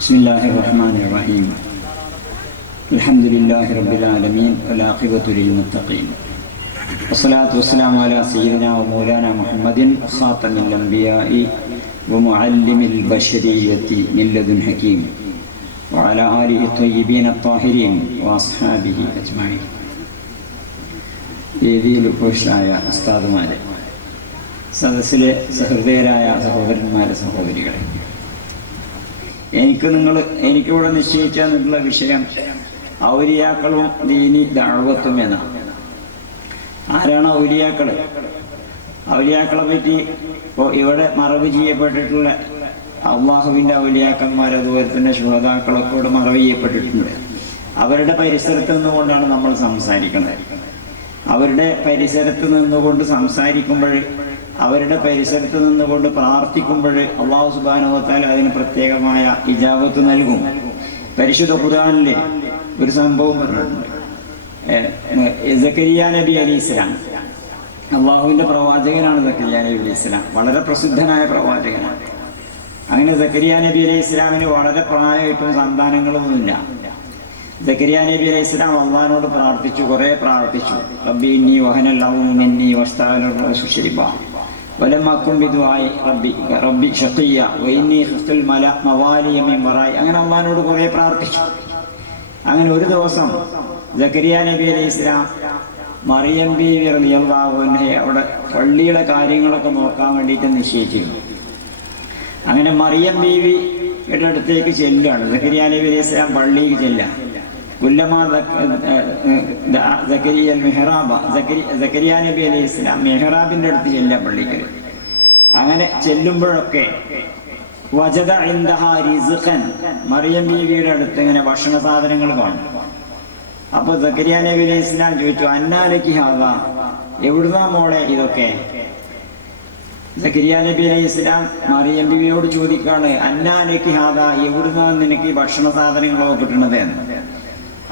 بسم الله الرحمن الرحيم الحمد لله رب العالمين والعاقبة للمتقين والصلاة والسلام على سيدنا ومولانا محمد خاتم الأنبياء ومعلم البشرية من لدن حكيم وعلى آله الطيبين الطاهرين وأصحابه أجمعين. വേദിയിൽ ഉപവിഷ്ടരായ ഉസ്താദുമാരെ, സദസ്സിലെ സഹൃദയരായ സഹോദരന്മാരെ, സഹോദരികളെ, എനിക്കിവിടെ നിശ്ചയിച്ചു തന്നിട്ടുള്ള വിഷയം ഔലിയാക്കളും ദീനി ദഅവത്തും എന്നാണ്. ആരാണ് ഔലിയാക്കള്? ഔലിയാക്കളെ പറ്റി ഇപ്പോൾ ഇവിടെ മറവ് ചെയ്യപ്പെട്ടിട്ടുള്ള അള്ളാഹുവിൻ്റെ ഔലിയാക്കന്മാർ, അതുപോലെ തന്നെ ശുഹദാക്കളൊക്കെ ഇവിടെ മറവ് ചെയ്യപ്പെട്ടിട്ടുണ്ട്. അവരുടെ പരിസരത്ത് നിന്നുകൊണ്ടാണ് നമ്മൾ സംസാരിക്കുന്നത്. അവരുടെ പരിസരത്ത് നിന്നുകൊണ്ട് സംസാരിക്കുമ്പോൾ, അവരുടെ പരിസരത്ത് നിന്നുകൊണ്ട് പ്രാർത്ഥിക്കുമ്പോൾ അല്ലാഹു സുബ്ഹാനഹു വ തആല അതിന് പ്രത്യേകമായ ഇജാബത്ത് നൽകും. പരിശുദ്ധ ഖുർആനിൽ ഒരു സംഭവം പറഞ്ഞിട്ടുണ്ട്. സക്കരിയ നബി അലൈഹിസ്സലാം, അള്ളാഹുവിൻ്റെ പ്രവാചകനാണ് സക്കരിയ നബി അലൈഹിസ്സലാം, വളരെ പ്രസിദ്ധനായ പ്രവാചകനാണ്. അങ്ങനെ സക്കരിയ നബി അലൈഹിസ്സലാമിന് വളരെ പ്രായമായിട്ടും സന്താനങ്ങളൊന്നുമില്ല. സക്കരിയ നബി അലൈഹിസ്സലാം അള്ളാഹിനോട് പ്രാർത്ഥിച്ചു, കുറേ പ്രാർത്ഥിച്ചു. റബ്ബി ഇന്നി വഹനൽ അസ്മു മിന്നി വസ്തഅലർ റസൂ ശരിബാ വലം അകുൻ ബിദുആഇ റബ്ബി ശഖിയ വഇന്നി ഖിഫ്തുൽ മവാലിയ മിൻ വറായി. അങ്ങനെ അള്ളാഹിനോട് കുറേ പ്രാർത്ഥിച്ചു. അങ്ങനെ ഒരു ദിവസം സക്കരിയ നബി അലൈഹിസ്സലാം മറിയം ബീവി റളിയല്ലാഹു അൻഹയെ അവിടെ പള്ളിയുടെ കാര്യങ്ങളൊക്കെ നോക്കാൻ വേണ്ടിയിട്ട് നിശ്ചയിച്ചിരുന്നു. അങ്ങനെ മറിയം ബീവിയുടെ അടുത്തേക്ക് ചെല്ലുകയാണ്. സക്കരിയ നബി അലൈഹിസ്സലാം പള്ളിക്ക് ചെല്ലുക. സക്കരിയ നബി അലൈഹി ഇസ്ലാം മെഹ്റാബിന്റെ അടുത്ത് ചെല്ലുക, പള്ളിക്കൽ. അങ്ങനെ ചെല്ലുമ്പോഴൊക്കെ വജദ ഇൻദഹാ റിസ്ഖൻ, മറിയം ബീവിയുടെ അടുത്ത് ഇങ്ങനെ ഭക്ഷണ സാധനങ്ങൾ കാണും. അപ്പൊ സക്കരിയ നബി അലൈഹി ഇസ്ലാം ചോദിച്ചു, അന്നാലക്കി ഹാദാ, എവിടുന്നാ മോളെ ഇതൊക്കെ? സക്കരിയ നബി അലൈഹി ഇസ്ലാം മറിയം ബീവിയോട് ചോദിക്കാണ്, അന്നാലക്കി ഹാദാ, എവിടുന്നാ നിനക്ക് ഈ ഭക്ഷണ സാധനങ്ങളൊക്കെ കിട്ടണത് എന്ന്.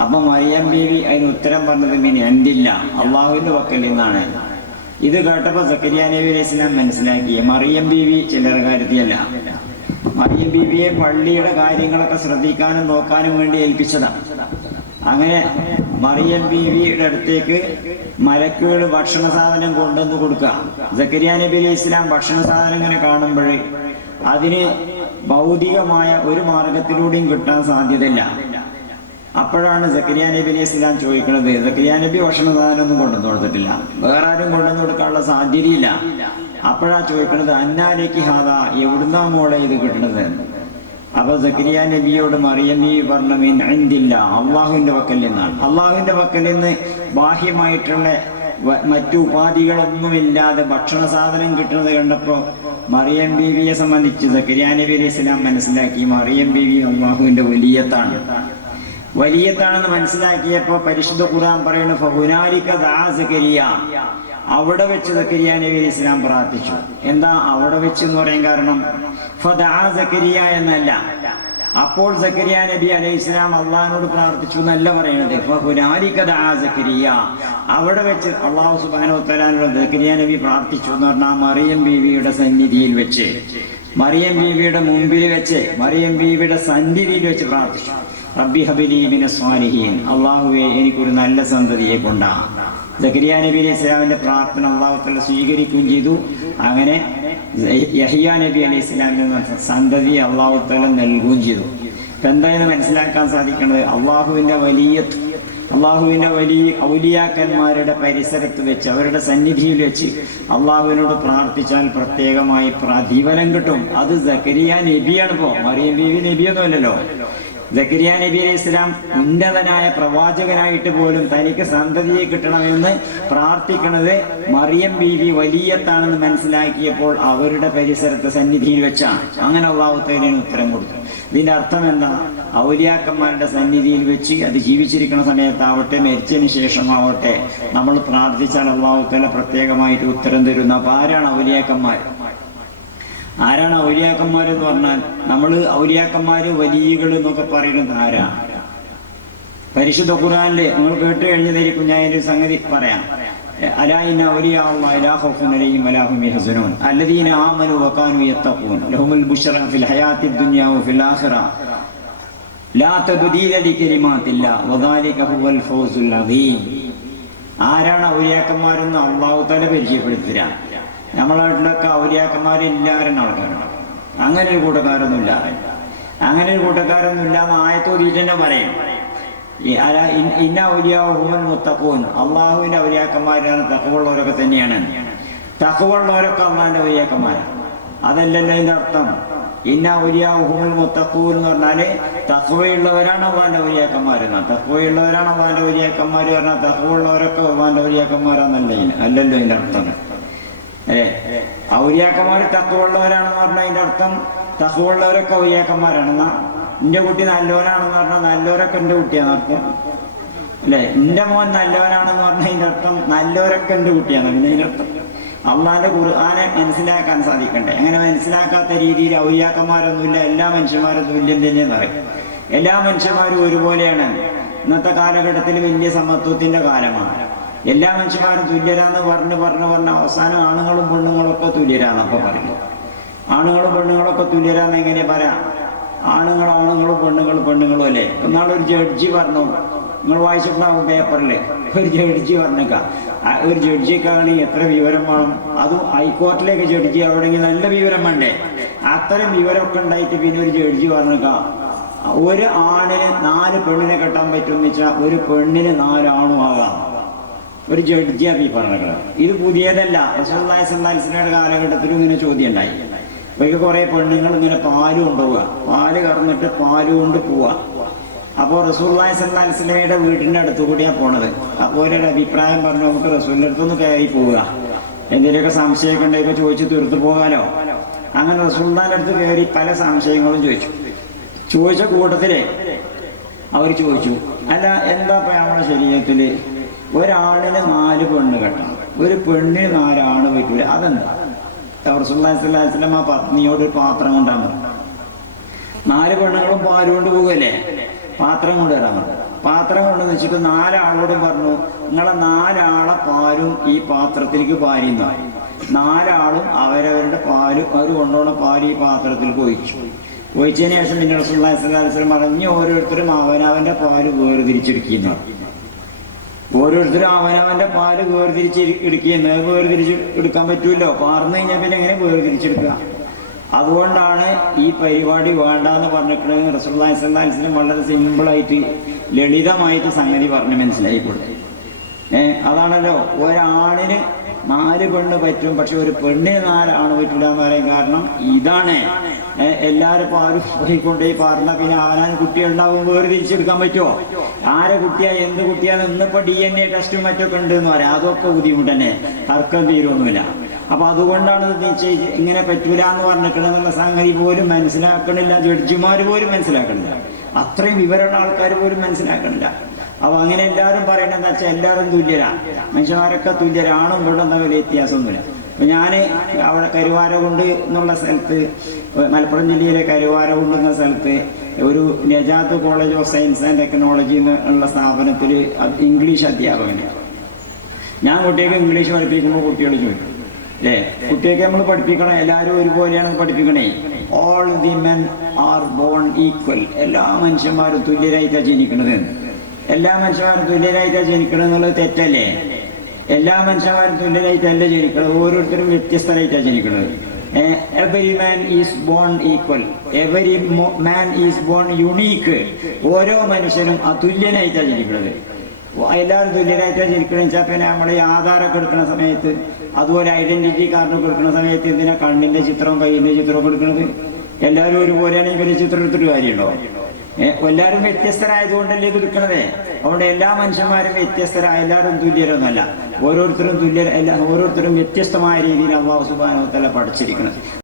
അപ്പൊ മറിയം ബീവി അതിന് ഉത്തരം പറഞ്ഞത് മിൻ ഇൻദില്ല, അള്ളാഹുവിന്റെ പക്കൽ നിന്നാണ്. ഇത് കേട്ടപ്പോൾ സക്കരിയ നബി അലൈഹി ഇസ്ലാം മനസ്സിലാക്കി, മറിയം ബീവി ചില്ലറക്കാരത്തിയല്ല. മറിയം ബീവിയെ പള്ളിയുടെ കാര്യങ്ങളൊക്കെ ശ്രദ്ധിക്കാനും നോക്കാനും വേണ്ടി ഏൽപ്പിച്ചതാണ്. അങ്ങനെ മറിയം ബീവിയുടെ അടുത്തേക്ക് മലക്കുകൾ ഭക്ഷണ സാധനം കൊണ്ടുവന്ന് കൊടുക്കുക. സക്കരിയ നബി അലൈഹി ഇസ്ലാം ഭക്ഷണ സാധനം ഇങ്ങനെ കാണുമ്പോൾ അതിന് ഭൗതികമായ ഒരു മാർഗത്തിലൂടെയും കിട്ടാൻ സാധ്യതയില്ല. അപ്പോഴാണ് സക്കരിയ നബി അലൈഹി ഇസ്ലാം ചോദിക്കുന്നത്, സക്കരിയ നബി ഭക്ഷണ സാധനം ഒന്നും കൊണ്ടുവന്ന് കൊടുത്തിട്ടില്ല, വേറെ ആരും കൊണ്ടുവന്ന് കൊടുക്കാനുള്ള സാധ്യതയില്ല. അപ്പോഴാണ് ചോദിക്കുന്നത്, അന്നാലേക്ക് ഹാദാ, എവിടുന്നാ മോളെ ഇത് കിട്ടുന്നത്? അപ്പൊ സക്കരിയ നബിയോട് മറിയം ബീവി പറഞ്ഞു, മിൻ ഇൻദില്ല, അള്ളാഹുവിന്റെ പക്കൽ നിന്നാണ്. അള്ളാഹുവിന്റെ പക്കൽ നിന്ന് ബാഹ്യമായിട്ടുള്ള മറ്റു ഉപാധികളൊന്നുമില്ലാതെ ഭക്ഷണ സാധനം കിട്ടുന്നത് കണ്ടപ്പോൾ മറിയം ബീവിയെ സംബന്ധിച്ച് സക്കരിയ നബി അലൈഹി ഇസ്ലാം മനസ്സിലാക്കി, മറിയം ബീവി അള്ളാഹുവിന്റെ വലിയത്താണെന്ന് മനസ്സിലാക്കിയപ്പോ പരിശുദ്ധ ഖുർആൻ പറയുന്നു, ഫഹുനാലിക ദഅ സക്കരിയ, അവിടെ വെച്ച് സക്കരിയ നബി അലൈഹി ഇസ്ലാം പ്രാർത്ഥിച്ചു. എന്താ അവിടെ വെച്ച് എന്ന് പറയാൻ കാരണം? ഫദഅ സക്കരിയ എന്നല്ല, അപ്പോൾ സക്കരിയ നബി അലൈഹി ഇസ്ലാം അള്ളാഹിനോട് പ്രാർത്ഥിച്ചു എന്നല്ല പറയുന്നത്. ഫഹുനാലിക ദഅ സക്കരിയ, അവിടെ വെച്ച് അല്ലാഹു സുബ്ഹാനഹു വ തആലയോട് സക്കരിയ നബി പ്രാർത്ഥിച്ചു എന്ന് പറഞ്ഞാൽ മറിയം ബീവിയുടെ സന്നിധിയിൽ വെച്ച്, മറിയം ബീവിയുടെ മുമ്പിൽ വെച്ച്, മറിയം ബീവിയുടെ സന്നിധിയിൽ വെച്ച് പ്രാർത്ഥിച്ചു. റബ്ബി ഹബിലി മിനസ് സ്വാലിഹീൻ, അള്ളാഹുവേ എനിക്കൊരു നല്ല സന്തതിയെ കൊണ്ടാ. സക്കരിയ നബി അലൈഹി ഇസ്ലാമിന്റെ പ്രാർത്ഥന അള്ളാഹു തആല സ്വീകരിക്കുകയും ചെയ്തു. അങ്ങനെ യഹ്യ നബി അലൈഹി ഇസ്ലാമിന്റെ സന്തതി അള്ളാഹു തആല നൽകുകയും ചെയ്തു. ഇപ്പം എന്തായെന്ന് മനസ്സിലാക്കാൻ സാധിക്കുന്നത്, അള്ളാഹുവിന്റെ വലിയ ഔലിയാക്കന്മാരുടെ പരിസരത്ത് വെച്ച്, അവരുടെ സന്നിധിയിൽ വെച്ച് അള്ളാഹുവിനോട് പ്രാർത്ഥിച്ചാൽ പ്രത്യേകമായി പ്രതിഫലം കിട്ടും. അത് സക്കരിയ നബിയാണ്. ഇപ്പോ മറിയം ബീവി നബിയൊന്നും അല്ലല്ലോ. സക്കരിയ നബി അലൈഹി ഇസ്ലാം ഉന്നതനായ പ്രവാചകനായിട്ട് പോലും തനിക്ക് സന്തതിയെ കിട്ടണമെന്ന് പ്രാർത്ഥിക്കുന്നത് മറിയം ബീവി വലിയത്താണെന്ന് മനസ്സിലാക്കിയപ്പോൾ അവരുടെ പരിസരത്തെ സന്നിധിയിൽ വെച്ചാണ്. അങ്ങനെ അല്ലാഹു തആല ഉത്തരം കൊടുത്തു. ഇതിന്റെ അർത്ഥം എന്താ? ഔലിയാക്കന്മാരുടെ സന്നിധിയിൽ വെച്ച്, അത് ജീവിച്ചിരിക്കുന്ന സമയത്താവട്ടെ മരിച്ചതിന് ശേഷമാവട്ടെ, നമ്മൾ പ്രാർത്ഥിച്ചാൽ അല്ലാഹു തആല പ്രത്യേകമായിട്ട് ഉത്തരം തരുന്ന. അപ്പൊ ആരാണ് ഔലിയാക്കന്മാർ? ആരാണ് ഔലിയാക്കന്മാരെന്ന് പറഞ്ഞാൽ, നമ്മൾ ഔലിയാക്കന്മാര് വലിയകൾ എന്നൊക്കെ പറയുന്നത് ആരാണ്? പരിശുദ്ധ ഖുർആനില് നിങ്ങൾ കേട്ട് കഴിഞ്ഞതായിരിക്കും, ഞാൻ ഒരു സംഗതി പറയാം. അലാ ഇന്ന ഔലിയാ അല്ലാഹി ലാ ഖൗഫുൻ അലൈഹിം വലാ ഹും യഹ്സനൂൻ അല്ലദീന ആമനൂ വകാനൂ യത്തഖൂൻ ലഹുമുൽ ബുശ്റാ ഫിൽ ഹയാത്തിദ് ദുനിയാ വഫിൽ ആഖിറ ലാ തബ്ദീല ലികലിമാത്തില്ലാഹ് വദാലിക ഹുവൽ ഫൗസുൽ അദീം. ആരാണ് ഔലിയാക്കന്മാരെന്ന് അല്ലാഹു തആല പരിചയപ്പെടുത്തുക. നമ്മളെ നാട്ടിലൊക്കെ ഔലിയാക്കന്മാരെല്ലാവരും ആൾക്കാരാണ്. അങ്ങനെ ഒരു കൂട്ടക്കാരൊന്നും ഇല്ലാന്ന് ആയത്തോതിയിട്ട് തന്നെ പറയും. ഇന്ന ഔലിയാഹുൽ മുത്തഖൂൻ, അള്ളാഹുവിന്റെ ഔലിയാക്കന്മാരാണ് തഖ്വയുള്ളവരൊക്കെ തന്നെയാണ്. തഖ്വയുള്ളവരൊക്കെ അള്ളാഹിന്റെ ഔലിയാക്കന്മാരാണ്. അതല്ലല്ലോ അതിന്റെ അർത്ഥം. ഇന്ന ഔലിയാഹുൽ മുത്തഖൂൻ എന്ന് പറഞ്ഞാല് തഖ്വയുള്ളവരാണ് അള്ളാഹിന്റെ ഔലിയാക്കന്മാരെന്നാ. തഖ്വയുള്ളവരാണ് അള്ളാഹിന്റെ ഔലിയാക്കന്മാർ പറഞ്ഞാൽ തഖ്വയുള്ളവരൊക്കെ അള്ളാഹിന്റെ ഔലിയാക്കന്മാരാന്നല്ല അല്ലല്ലോ അതിന്റെ അർത്ഥം. അല്ലേ, ഔലിയാക്കന്മാർ തഖ്വയുള്ളവരാണെന്ന് പറഞ്ഞാൽ അതിന്റെ അർത്ഥം തഖ്വയുള്ളവരൊക്കെ ഔലിയാക്കന്മാരാണെന്നാ. എന്റെ കുട്ടി നല്ലവനാണെന്ന് പറഞ്ഞാൽ നല്ലവരൊക്കെ എന്റെ കുട്ടിയാന്ന് അർത്ഥം. അല്ലെ, എന്റെ മോൻ നല്ലവനാണെന്ന് പറഞ്ഞാൽ അതിന്റെ അർത്ഥം നല്ലവരൊക്കെ എന്റെ കുട്ടിയാണ്. പിന്നെ അതിന്റെ അർത്ഥം അള്ളാഹിന്റെ ഖുർആനെ മനസ്സിലാക്കാൻ സാധിക്കണ്ടേ. അങ്ങനെ മനസ്സിലാക്കാത്ത രീതിയിൽ ഔലിയാക്കന്മാരൊന്നുമില്ല, എല്ലാ മനുഷ്യന്മാരും തുല്യം തന്നെയെന്ന് പറയും. എല്ലാ മനുഷ്യന്മാരും ഒരുപോലെയാണ്. ഇന്നത്തെ കാലഘട്ടത്തിൽ വലിയ സമത്വത്തിന്റെ കാലമാണ്. എല്ലാ മനുഷ്യന്മാരും തുല്യരാന്ന് പറഞ്ഞ് അവസാനം ആണുങ്ങളും പെണ്ണുങ്ങളൊക്കെ തുല്യരാന്നൊക്കെ പറയും. ആണുങ്ങളും പെണ്ണുങ്ങളൊക്കെ തുല്യരാന്ന് എങ്ങനെ പറയാം? ആണുങ്ങളും പെണ്ണുങ്ങളും അല്ലേ. ഒന്നാളൊരു ജഡ്ജി പറഞ്ഞു, നിങ്ങൾ വായിച്ചിട്ടുണ്ടാവും പേപ്പറിൽ, ഒരു ജഡ്ജി പറഞ്ഞേക്കാം. ഒരു ജഡ്ജിക്കാണെങ്കിൽ എത്ര വിവരം വേണം? അതും ഹൈക്കോർട്ടിലേക്ക് ജഡ്ജി ആവണമെങ്കിൽ നല്ല വിവരം വേണ്ടേ? അത്തരം വിവരമൊക്കെ ഉണ്ടായിട്ട് പിന്നെ ഒരു ജഡ്ജി പറഞ്ഞേക്കാം ഒരു ആണിന് 4 പെണ്ണിനെ കെട്ടാൻ പറ്റുമെന്ന് വെച്ചാൽ ഒരു പെണ്ണിന് 4 ആണും ആകാം. ഒരു ജഡ്ജിയാ ഈ പറഞ്ഞത്. ഇത് പുതിയതല്ല. റസൂലുള്ളാഹി സ്വല്ലല്ലാഹു അലൈഹി വസല്ലമയുടെ കാലഘട്ടത്തിലും ഇങ്ങനെ ചോദ്യം ഉണ്ടായി. അപ്പോഴേക്ക് കുറെ പെണ്ണുങ്ങൾ ഇങ്ങനെ പാല് കൊണ്ടുപോവുക, പാല് കറന്നിട്ട് പാല് കൊണ്ട് പോവുക. അപ്പോൾ റസൂലുള്ളാഹി സ്വല്ലല്ലാഹു അലൈഹി വസല്ലമയുടെ വീട്ടിന്റെ അടുത്ത് കൂടിയാണ് പോണത്. അപ്പോൾ ഒരു അഭിപ്രായം പറഞ്ഞു, നമുക്ക് റസൂലിന്റെ അടുത്തൊന്ന് കയറി പോവുക, എന്തെങ്കിലുമൊക്കെ സംശയമൊക്കെ ഉണ്ടെങ്കിൽ ചോദിച്ച് തീർത്തു പോകാലോ. അങ്ങനെ റസൂലുള്ളാഹിന്റെ അടുത്ത് കയറി പല സംശയങ്ങളും ചോദിച്ച കൂട്ടത്തില് അവർ ചോദിച്ചു, അല്ല എന്താ ഇപ്പൊ നമ്മുടെ ശരീരത്തില് ഒരാണിന് 4 പെണ്ണ് കെട്ടണം, ഒരു പെണ്ണിന് 4 ആണ് പറ്റൂല, അതെന്താ? റസൂലുള്ളാഹി സ്വല്ലല്ലാഹു അലൈഹി വസല്ലം ആ പത്നിയോട് ഒരു പാത്രം കൊണ്ടാൻ പറഞ്ഞു. 4 പെണ്ണുങ്ങളും പാല് കൊണ്ട് പോകല്ലേ, പാത്രം കൊണ്ടുവരാൻ പറഞ്ഞു. പാത്രം കൊണ്ടെന്ന് വെച്ചിട്ട് 4 ആളോടും പറഞ്ഞു, നിങ്ങളെ 4 ആളെ പാലും ഈ പാത്രത്തിലേക്ക് പാരിന്ന്. 4 ആളും അവരവരുടെ പാല്, അവർ കൊണ്ടുപോകുന്ന പാല് ഈ പാത്രത്തിലേക്ക് ഒഴിച്ചതിന് ശേഷം പിന്നെ റസൂലുള്ളാഹി സ്വല്ലല്ലാഹു അലൈഹി വസല്ലം പറഞ്ഞു, ഓരോരുത്തരും അവനവന്റെ പാല് വേർതിരിച്ചെടുക്കുന്നു. ഓരോരുത്തരും അവനവന്റെ പാല് വേർതിരിച്ച് എടുക്കാൻ പറ്റൂല്ലോ. പാർന്നു കഴിഞ്ഞാൽ പിന്നെ എങ്ങനെ വേർതിരിച്ചെടുക്കുക? അതുകൊണ്ടാണ് ഈ പരിപാടി വേണ്ടാന്ന് പറഞ്ഞിട്ടുള്ളത്. റസൂലുള്ളാഹി സ്വല്ലല്ലാഹു അലൈഹി വസല്ലം വളരെ സിമ്പിളായിട്ട് ലളിതമായിട്ട് സംഗതി പറഞ്ഞ് മനസ്സിലാക്കി കൊടുത്തു. അതാണല്ലോ, ഒരാണിന് 4 പെണ്ണ് പറ്റും, പക്ഷെ ഒരു പെണ്ണിന് 4 ആണ് പറ്റില്ല എന്ന് പറയാൻ കാരണം ഇതാണ്. എല്ലാവരും പാലും കൊണ്ടുപോയി പാർന്ന പിന്നെ അവനാൻ കുട്ടികളുണ്ടാവും, വേർതിരിച്ചെടുക്കാൻ പറ്റുമോ? ആരെ കുട്ടിയാ എന്ത് കുട്ടിയാണ്? ഇന്നിപ്പോ DNA ടെസ്റ്റും മറ്റൊക്കെ ഉണ്ട് എന്ന് പറയാം. അതൊക്കെ ബുദ്ധിമുട്ട് തന്നെ, തർക്കം തീരൊന്നുമില്ല. അപ്പൊ അതുകൊണ്ടാണ് ഇങ്ങനെ പറ്റൂല എന്ന് പറഞ്ഞിട്ടുള്ള സംഗതി പോലും മനസ്സിലാക്കണില്ല. ജഡ്ജിമാർ പോലും മനസ്സിലാക്കണില്ല, അത്രയും വിവരമുള്ള ആൾക്കാർ പോലും മനസ്സിലാക്കണില്ല. അപ്പൊ അങ്ങനെ എല്ലാവരും പറയണെന്ന് വെച്ചാൽ എല്ലാവരും തുല്യരാണ്, മനുഷ്യന്മാരൊക്കെ തുല്യരാണും പെണ്ണും തമ്മിൽ വ്യത്യാസമൊന്നുമില്ല. അപ്പൊ ഞാൻ അവിടെ കരുവാരകുണ്ട് എന്നുള്ള സ്ഥലത്ത്, മലപ്പുറം ജില്ലയിലെ കരുവാരകുണ്ട് എന്ന സ്ഥലത്ത് ഒരു Najath college of science and technology എന്നുള്ള സ്ഥാപനത്തിൽ ഇംഗ്ലീഷ് അധ്യാപകനാണ്. ഞാൻ കുട്ടികൾക്ക് ഇംഗ്ലീഷ് പഠിപ്പിക്കുമ്പോൾ കുട്ടികൾ ചോദിക്കും, അല്ലേ, കുട്ടിയൊക്കെ നമ്മൾ പഠിപ്പിക്കണം, എല്ലാവരും ഒരുപോലെയാണ് പഠിപ്പിക്കണേ. All the men are born equal, എല്ലാ മനുഷ്യന്മാരും തുല്യരായിട്ടാണ് ജനിക്കണത്. എല്ലാ മനുഷ്യന്മാരും തുല്യരായിട്ടാണ് ജനിക്കണം എന്നുള്ളത് തെറ്റല്ലേ? എല്ലാ മനുഷ്യന്മാരും തുല്യരായിട്ടല്ല ജനിക്കുന്നത്, ഓരോരുത്തരും വ്യത്യസ്തരായിട്ടാണ് ജനിക്കുന്നത്. Every man is born equal, every man is born unique. ഓരോ മനുഷ്യനും അതുല്യനായിട്ടാണ് ജനിക്കുന്നത്. എല്ലാവരും തുല്യരായിട്ടാണ് ജനിക്കണമെന്ന് വെച്ചാൽ പിന്നെ നമ്മൾ ഈ ആധാരമൊക്കെ എടുക്കുന്ന സമയത്ത്, അതുപോലെ ഐഡന്റിറ്റി കാർഡൊക്കെ എടുക്കുന്ന സമയത്ത് എന്തിനാ കണ്ണിന്റെ ചിത്രവും കയ്യിന്റെ ചിത്രമൊക്കെ എടുക്കുന്നത്? എല്ലാവരും ഒരുപോലെയാണ് ഇവര് ചിത്രം എടുത്തിട്ട് കാര്യമുണ്ടോ? എല്ലാവരും വ്യത്യസ്തരായതുകൊണ്ടല്ലേ ഇത് എടുക്കണത്. അതുകൊണ്ട് എല്ലാ മനുഷ്യന്മാരും വ്യത്യസ്തരായ, എല്ലാവരും തുല്യരൊന്നുമല്ല, ഓരോരുത്തരും വ്യത്യസ്തമായ രീതിയിൽ അല്ലാഹു സുബ്ഹാനഹു വ തആല പഠിച്ചിരിക്കുന്നത്.